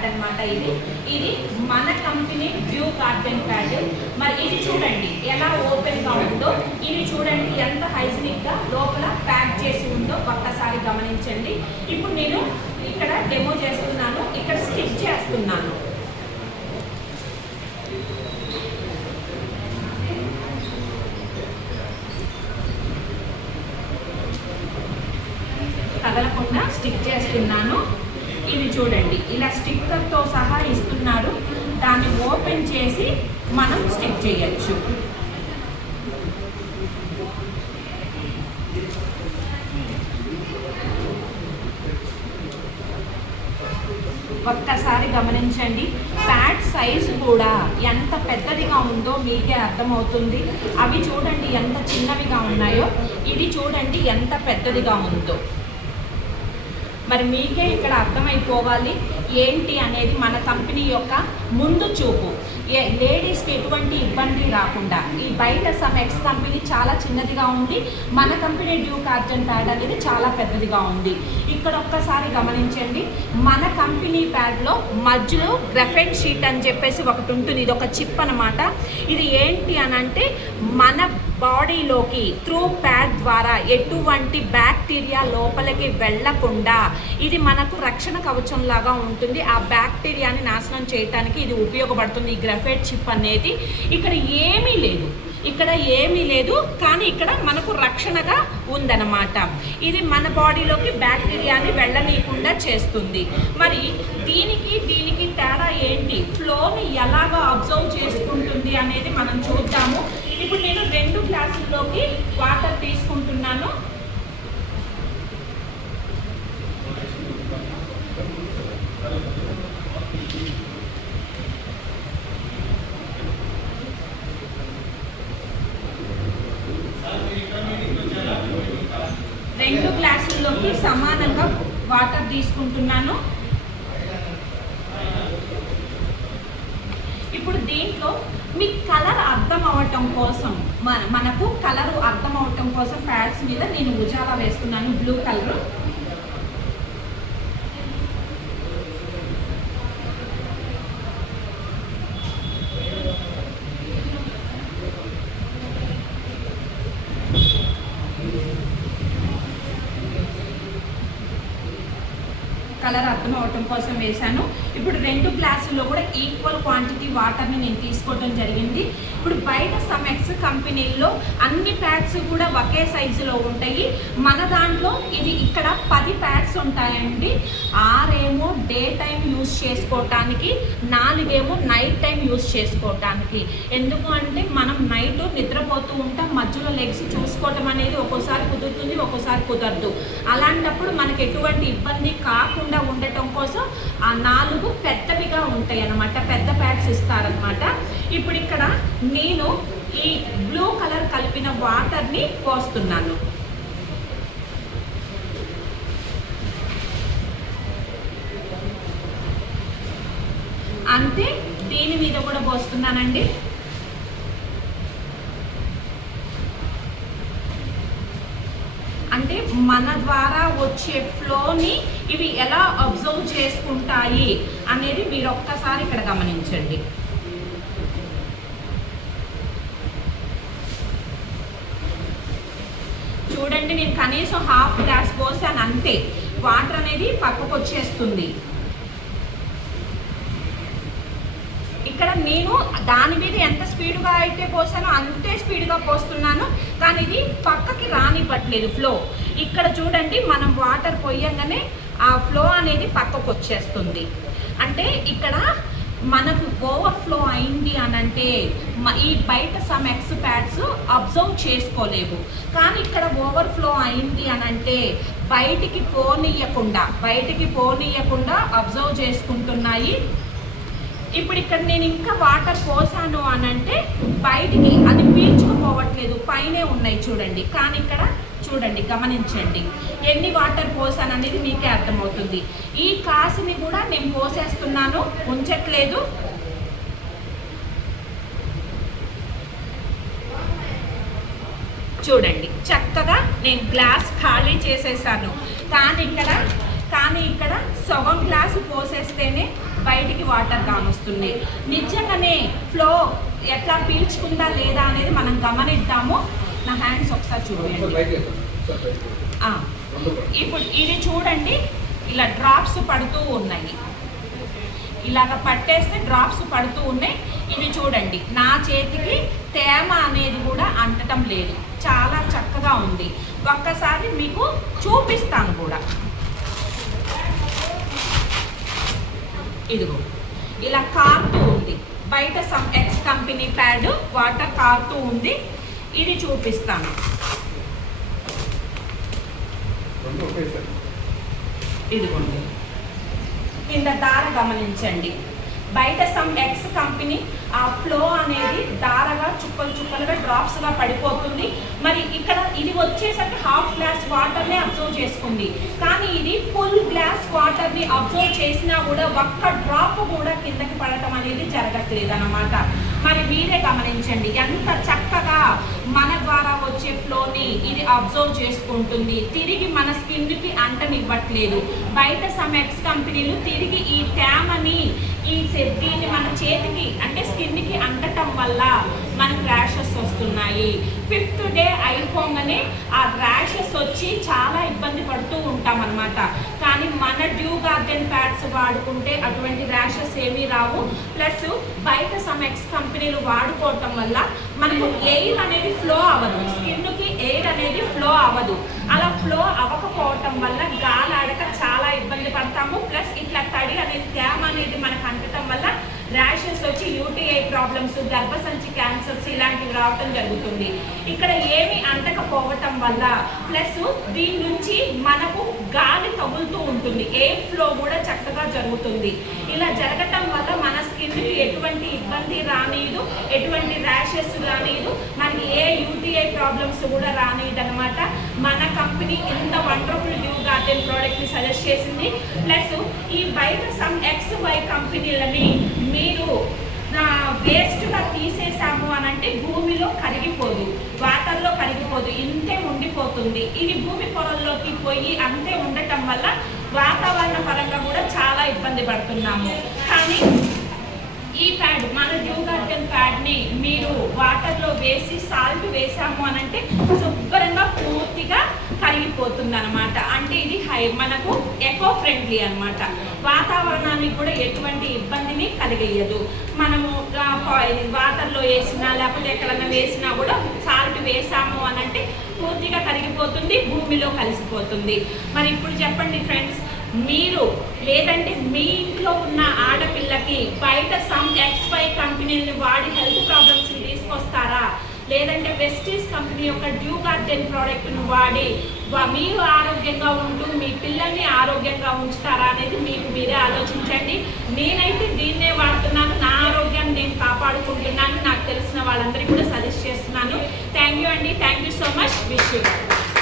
Pad అనమాట. ఇది మన కంపెనీ బ్లూ కార్టన్ ప్యాడ్. మరి ఇది చూడండి ఎలా ఓపెన్గా ఉందో, ఇది చూడండి ఎంత హైజీనిక్గా లోపల ప్యాక్ చేసి ఉందో ఒక్కసారి గమనించండి. ఇప్పుడు నేను ఇక్కడ డెమో చేస్తున్నాను, ఇక్కడ స్టిచ్ చేస్తున్నాను. కదలకుండా స్టిక్ చేస్తున్నాను. ఇది చూడండి ఇలా స్టిక్కర్తో సహా ఇస్తున్నారు. దాన్ని ఓపెన్ చేసి మనం స్టిక్ చేయొచ్చు. ఒక్కసారి గమనించండి, ప్యాడ్ సైజు కూడా ఎంత పెద్దదిగా ఉందో మీకే అర్థమవుతుంది. అవి చూడండి ఎంత చిన్నవిగా ఉన్నాయో, ఇది చూడండి ఎంత పెద్దదిగా ఉందో. మరి మీకే ఇక్కడ అర్థమైపోవాలి ఏంటి అనేది మన కంపెనీ యొక్క ముందు చూపు. లేడీస్కి ఎటువంటి ఇబ్బంది రాకుండా ఈ బయట ఎక్స్ కంపెనీ చాలా చిన్నదిగా ఉంది, మన కంపెనీ డ్యూ కార్టన్ ప్యాడ్ అనేది చాలా పెద్దదిగా ఉంది. ఇక్కడ ఒక్కసారి గమనించండి, మన కంపెనీ ప్యాడ్లో మధ్యలో గ్రఫెన్ షీట్ అని చెప్పేసి ఒకటి ఉంటుంది. ఇది ఒక చిప్ అనమాట. ఇది ఏంటి అని అంటే మన బాడీలోకి త్రూ ప్యాడ్ ద్వారా ఎటువంటి బ్యాక్టీరియా లోపలికి వెళ్లకుండా ఇది మనకు రక్షణ కవచం లాగా ఉంటుంది. ఆ బ్యాక్టీరియాని నాశనం చేయడానికి ఇది ఉపయోగపడుతుంది. ఈ గ్రఫైట్ చిప్ అనేది ఇక్కడ ఏమీ లేదు కానీ ఇక్కడ మనకు రక్షణగా ఉందన్నమాట. ఇది మన బాడీలోకి బ్యాక్టీరియాని వెళ్ళనీయకుండా చేస్తుంది. మరి దీనికి తేడా ఏంటి, ఫ్లోని ఎలాగా అబ్జర్వ్ చేసుకుంటుంది అనేది మనం చూద్దాము. ఇప్పుడు నేను 2 గ్లాసుల్లోకి వాటర్ తీసుకుంటున్నాను. రెండు గ్లాసుల్లోకి సమానంగా వాటర్ తీసుకుంటున్నాను. ఇప్పుడు దీంట్లో మీకు కలర్ అర్థం అవటం కోసం మనకు కలర్ అర్థం అవటం కోసం ప్యాడ్స్ మీద నేను ఉజాలా వేస్తున్నాను, బ్లూ కలర్. కలర్ అర్థం అవటం కోసం వేశాను. ఇప్పుడు 2 గ్లాసుల్లో కూడా ఈక్వల్ క్వాంటిటీ వాటర్ని నేను తీసుకోవడం జరిగింది. ఇప్పుడు బయట ఎక్స్ కంపెనీల్లో అన్ని ప్యాడ్స్ కూడా ఒకే సైజులో ఉంటాయి. మన దాంట్లో ఇది ఇక్కడ 10 ప్యాడ్స్ ఉంటాయండి. 6 ఏమో డే టైం యూజ్ చేసుకోవటానికి, 4 ఏమో నైట్ టైం యూజ్ చేసుకోవటానికి. ఎందుకు అంటే మనం నైట్ నిద్రపోతూ ఉంటాం, మధ్యలో లెగ్స్ చూసుకోవటం అనేది ఒక్కోసారి కుదురుతుంది, ఒక్కోసారి కుదరదు. అలాంటప్పుడు మనకి ఎటువంటి ఇబ్బంది కాకుండా ఉండటం కోసం ఆ 4 పెద్దవిగా ఉంటాయి అన్నమాట, పెద్ద ప్యాడ్స్ ఇస్తారనమాట. ఇప్పుడు ఇక్కడ నేను ఈ బ్లూ కలర్ కలిపిన వాటర్ని పోస్తున్నాను. అంతే, దీని మీద కూడా పోస్తున్నానండి. అంటే మన ద్వారా వచ్చే ఫ్లోని ఇవి ఎలా అబ్జర్వ్ చేసుకుంటాయి అనేది మీరు ఒక్కసారి ఇక్కడ గమనించండి. చూడండి, నేను కనీసం హాఫ్ గ్లాస్ పోసాను అంతే, వాటర్ అనేది పక్కకు వచ్చేస్తుంది. ఇక్కడ నేను దాని మీద ఎంత స్పీడ్గా అయితే పోసానో అంతే స్పీడ్గా పోస్తున్నాను, కానీ ఇది పక్కకి రానివ్వట్లేదు ఫ్లో. ఇక్కడ చూడండి, మనం వాటర్ పోయంగానే ఆ ఫ్లో అనేది పక్కకు వచ్చేస్తుంది. అంటే ఇక్కడ మనకు ఓవర్ఫ్లో అయింది అని అంటే ఈ బయట ఎక్స్ ప్యాడ్స్ అబ్జర్వ్ చేసుకోలేవు. కానీ ఇక్కడ ఓవర్ఫ్లో అయింది అని అంటే బయటికి పోనీయకుండా అబ్జర్వ్ చేసుకుంటున్నాయి. ఇప్పుడు ఇక్కడ నేను ఇంకా వాటర్ పోసాను అని అంటే బయటికి అది పీల్చుకుపోవట్లేదు, పైనే ఉన్నాయి చూడండి. కానీ ఇక్కడ చూడండి, గమనించండి ఎన్ని వాటర్ పోసాను అనేది మీకే అర్థమవుతుంది. ఈ కాసిని కూడా నేను పోసేస్తున్నాను, ఉంచట్లేదు. చూడండి, చక్కగా నేను గ్లాస్ ఖాళీ చేసేసాను. కానీ ఇక్కడ సగం గ్లాసు పోసేస్తేనే బయట వాటర్ కానొస్తున్నాయి. నిజంగానే ఫ్లో ఎట్లా పీల్చుకుందా లేదా అనేది మనం గమనిద్దాము. నా హ్యాండ్స్ ఒకసారి చూడండి. ఇప్పుడు ఇది చూడండి, ఇలా డ్రాప్స్ పడుతూ ఉన్నాయి. ఇలాగ పట్టేస్తే డ్రాప్స్ పడుతూ ఉన్నాయి. ఇది చూడండి, నా చేతికి తేమ అనేది కూడా అంటటం లేదు. చాలా చక్కగా ఉంది. ఒక్కసారి మీకు చూపిస్తాను కూడా. ఇదిగో ఇలా కారుతూ ఉంది. బయట some X company pad water కారుతూ ఉంది. ఇది చూపిస్తాను. ఇదిగోండి, కింద దార గమనించండి. బయట సమ్ ఎక్స్ కంపెనీ ఆ ఫ్లో అనేది దారగా చుక్కలు చుక్కలుగా డ్రాప్స్గా పడిపోతుంది. మరి ఇక్కడ ఇది వచ్చేసరికి హాఫ్ గ్లాస్ వాటర్ని అబ్జర్వ్ చేసుకుంది. కానీ ఇది ఫుల్ గ్లాస్ వాటర్ని అబ్జర్వ్ చేసినా కూడా ఒక్క డ్రాప్ కూడా కిందకి పడటం అనేది జరగట్లేదు అన్నమాట. మరి మీరే గమనించండి ఎంత చక్కగా మన ద్వారా వచ్చే ఫ్లోని ఇది అబ్జర్వ్ చేసుకుంటుంది. తిరిగి మన స్కిన్కి అంటనివ్వట్లేదు. బయట సమ్ ఎక్స్ కంపెనీలు తిరిగి ఈ తేమని దీన్ని మన చేతికి అంటే స్కిన్కి అంటటం వల్ల మనకు ర్యాషెస్ వస్తున్నాయి. 5th డే అయిపోగానే ఆ ర్యాషెస్ వచ్చి చాలా ఇబ్బంది పడుతూ ఉంటాం అన్నమాట. కానీ మన డ్యూ గార్డెన్ ప్యాడ్స్ వాడుకుంటే అటువంటి ర్యాషెస్ ఏమీ రావు. ప్లస్ బయట సమ్ ఎక్స్ కంపెనీలు వాడుకోవటం వల్ల మనకు ఎయిర్ అనేది ఫ్లో అవ్వదు. స్కిన్కి ఎయిర్ అనేది ఫ్లో అవ్వదు. అలా ఫ్లో అవ్వకపోవటం వల్ల గాలి ఆడక చాలా ఇబ్బంది పడతాము. ప్లస్ ఇట్లా తడి అనేది తేమ అనేది మనకు అంటటం వల్ల ర్యాషెస్ వచ్చి యూటీఐ ప్రాబ్లమ్స్, గర్భసంచి క్యాన్సర్స్ ఇలాంటివి రావటం జరుగుతుంది. ఇక్కడ ఏమి అంటకపోవటం వల్ల ప్లస్ దీని నుంచి మనకు గాలి తగులుతూ ఉంటుంది. ఎయిర్ ఫ్లో కూడా చక్కగా జరుగుతుంది. ఇలా జరగటం వల్ల మన స్కిన్కి ఎటువంటి ఇబ్బంది రానియదు, ఎటువంటి ర్యాషెస్ రానియదు, మనకి ఏ యూటీఐ ప్రాబ్లమ్స్ కూడా రానియదు అనమాట. మన కంపెనీ ఇంత వండర్ఫుల్ డ్యూ గార్డెన్ ప్రోడక్ట్ని సజెస్ట్ చేసింది. ప్లస్ ఈ బయట సమ్ ఎక్స్ వై కంపెనీలని మీరు వేస్ట్గా తీసేసాము అని అంటే భూమిలో కరిగిపోదు, వాటర్లో కరిగిపోదు, ఇంతే ఉండిపోతుంది. ఇది భూమి పొరల్లోకి పోయి అంతే ఉండటం వల్ల వాతావరణ పరంగా కూడా చాలా ఇబ్బంది పడుతున్నాము. కానీ ఈ ప్యాడ్ మన డ్యూ గార్డెన్ ప్యాడ్ని మీరు వాటర్లో వేసి సాల్ట్ వేసాము అని అంటే శుభ్రంగా పూర్తిగా కరిగిపోతుంది అనమాట. అంటే ఇది మనకు ఎకో ఫ్రెండ్లీ అనమాట. వాతావరణానికి కూడా ఎటువంటి ఇబ్బందిని కలిగేయదు. మనము వాటర్లో వేసినా లేకపోతే ఎక్కడన్నా వేసినా కూడా సాల్ట్ వేసాము అని అంటే పూర్తిగా కరిగిపోతుంది, భూమిలో కలిసిపోతుంది. మరి ఇప్పుడు చెప్పండి ఫ్రెండ్స్, మీరు లేదంటే మీ ఇంట్లో ఉన్న ఆడపిల్లకి బయట సమ్ ఎక్స్5 కంపెనీని వాడి హెల్త్ ప్రాబ్లమ్స్ని తీసుకొస్తారా, లేదంటే వెస్టీస్ కంపెనీ యొక్క డ్యూ గార్డెన్ ప్రోడక్ట్ను వాడి మీరు ఆరోగ్యంగా ఉంటూ మీ పిల్లల్ని ఆరోగ్యంగా ఉంచుతారా అనేది మీకు మీరే ఆలోచించండి. నేనైతే దీన్నే వాడుతున్నాను, నా ఆరోగ్యాన్ని నేను కాపాడుకుంటున్నాను. నాకు తెలిసిన వాళ్ళందరికీ కూడా సజెస్ట్ చేస్తున్నాను. థ్యాంక్ యూ అండి. Thank you so much. Wish you.